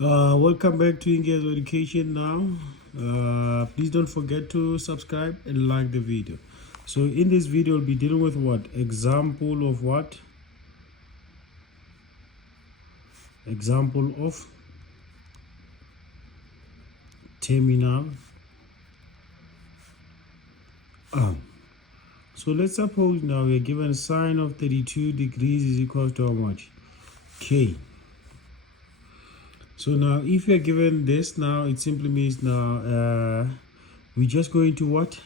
Welcome back to Ingezo Education now. Please don't forget to subscribe and like the video. So in this video, we'll be dealing with what? Example of what? Example of terminal arm. So let's suppose now we are given sine of 32 degrees is equal to how much? K. So now if we are given this now, it simply means now we're just going to what?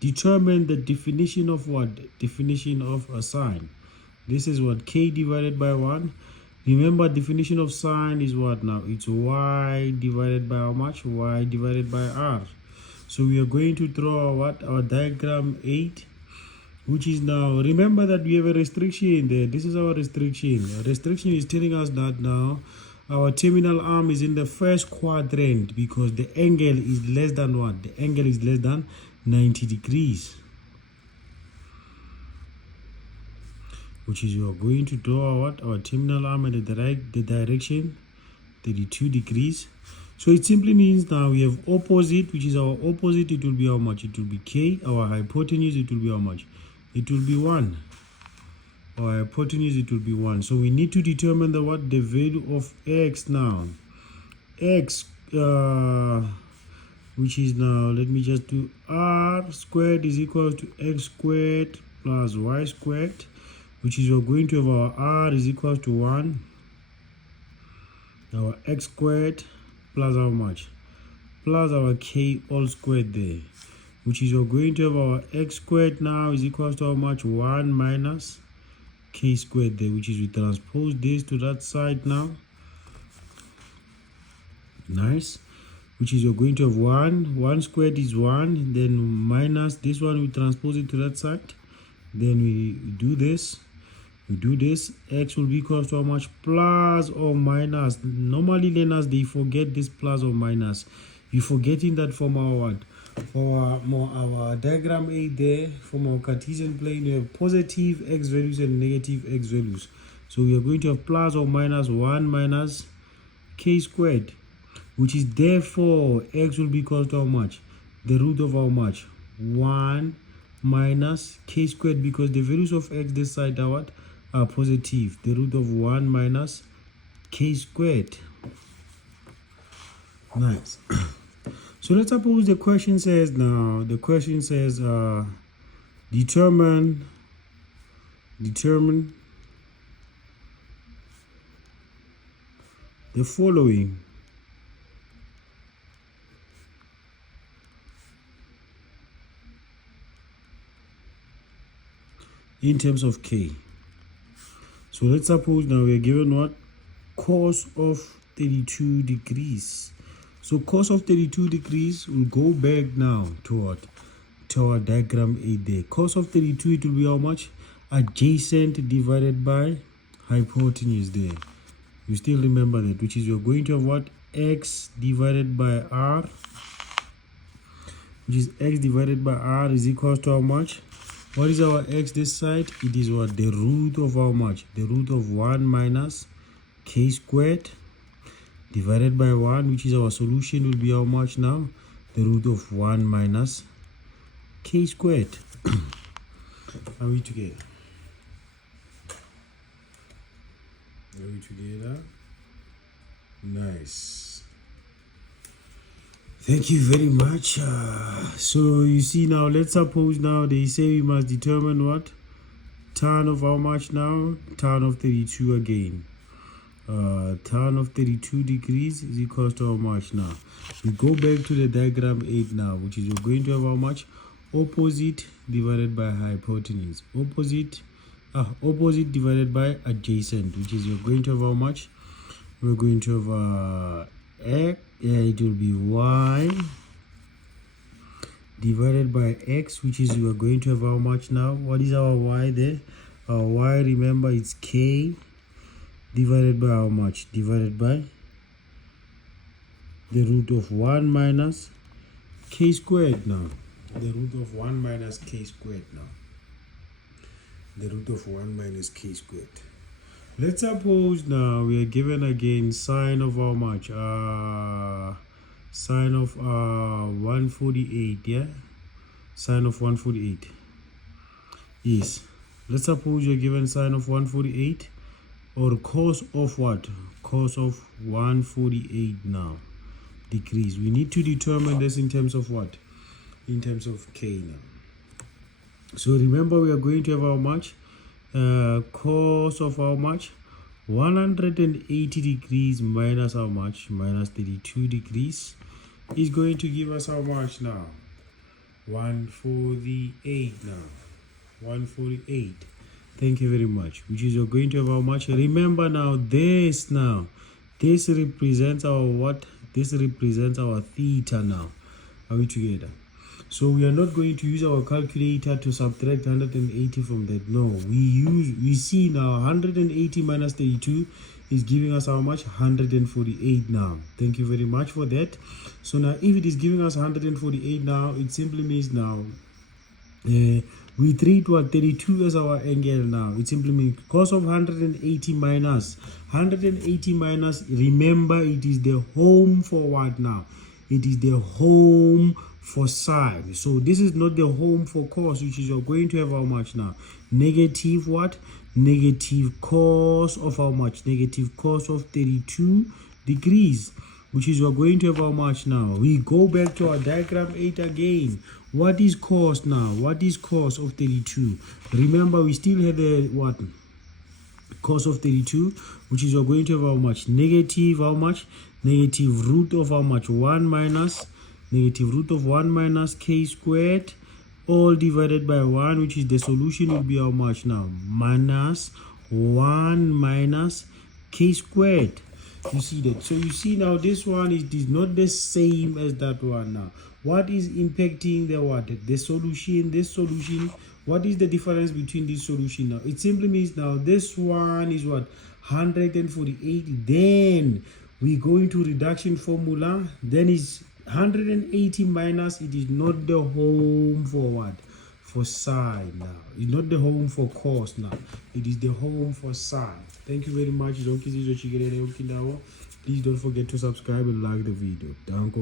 Determine the definition of what? Definition of a sine. This is what? K divided by 1. Remember, definition of sine is what now? It's y divided by how much? Y divided by r. So we are going to draw what? Our diagram 8, which is now, remember that we have a restriction there. This is our restriction. Restriction is telling us that now our terminal arm is in the first quadrant because the angle is less than what? The angle is less than 90 degrees. Which is you are going to draw what? Our terminal arm in the direction 32 degrees. So it simply means now we have opposite, which is our opposite. It will be how much? It will be K. Our hypotenuse, it will be how much? It will be 1. Our hypotenuse, it will be 1. So we need to determine the what? The value of x now. X, which is now, let me just do r squared is equal to x squared plus y squared, which is we're going to have our r is equal to 1, our x squared plus how much? Plus our k all squared there, which is we're going to have our x squared now is equal to how much? 1 minus k squared there, which is we transpose this to that side now. Nice. Which is you're going to have 1 squared is 1, then minus this one, we transpose it to that side, then we do this. We do this, x will be equal to how much? Plus or minus. Normally learners, they forget this plus or minus. You're forgetting that from our what? For our diagram 8 there, from our Cartesian plane, we have positive x values and negative x values. So we are going to have plus or minus 1 minus k squared, which is therefore x will be equal to how much? The root of how much? 1 minus k squared, because the values of x this side are what? Are positive. The root of 1 minus k squared. Nice. So let's suppose the question says now, the question says determine the following in terms of k. So let's suppose now we are given what? Cos of 32 degrees. So cos of 32 degrees will go back now to what? To our diagram 8 there. Cos of 32, it will be how much? Adjacent divided by hypotenuse there. You still remember that, which is you're going to have what? X divided by r, which is x divided by r is equal to how much? What is our x this side? It is what? The root of how much? The root of 1 minus k squared divided by 1, which is our solution, will be how much now? The root of 1 minus k squared. Are we together? Are we together? Nice. Thank you very much. So you see now, let's suppose now they say we must determine what? Tan of how much now? Tan of 32 again. Tan of 32 degrees is equal to how much now? We go back to the diagram 8 now, which is we're going to have how much? Opposite divided by hypotenuse. Opposite divided by adjacent, which is you're going to have how much? We're going to have x, it will be y divided by x, which is you are going to have how much now? What is our y there? Our y, remember, it's k divided by how much? Divided by the root of 1 minus k squared now. The root of 1 minus k squared now. The root of 1 minus k squared. Let's suppose now we are given again sine of how much? Sine of 148, yeah? Sine of 148. Yes. Let's suppose you're given sine of 148 or cos of what? Cos of 148 now. Degrees. We need to determine this in terms of what? In terms of k now. So remember we are going to have how much? Cos of how much? 180 degrees minus how much? Minus 32 degrees is going to give us how much now? 148 now. 148. Thank you very much. Which is you're going to have how much? Remember now this represents our what? This represents our theta now. Are we together? So we are not going to use our calculator to subtract 180 from that. No, we see now 180 minus 32 is giving us how much? 148 now. Thank you very much for that. So now if it is giving us 148 now, it simply means now we treat what 32 as our angle now. It simply means cos of 180 minus remember it is the home for what now? It is the home for sine. So this is not the home for cos, which is you're going to have how much now? Negative what? Negative cos of how much? Negative cos of 32 degrees, which is you're going to have how much now? We go back to our diagram 8 again. What is cos now? What is cos of 32? Remember we still have the what? Cos of 32, which is you're going to have how much? Negative how much? Negative root of how much? 1 minus negative root of 1 minus k squared, all divided by 1, which is the solution will be how much now? Minus 1 minus k squared. You see that? So you see now this one is not the same as that one now. What is impacting the what? The solution, this solution. What is the difference between this solution now? It simply means now this one is what? 148. Then we go into reduction formula. Then is 180 minus, it is not the home for what? For sine now. It's not the home for cos now. It is the home for sine. Thank you very much. Please don't forget to subscribe and like the video. Danko.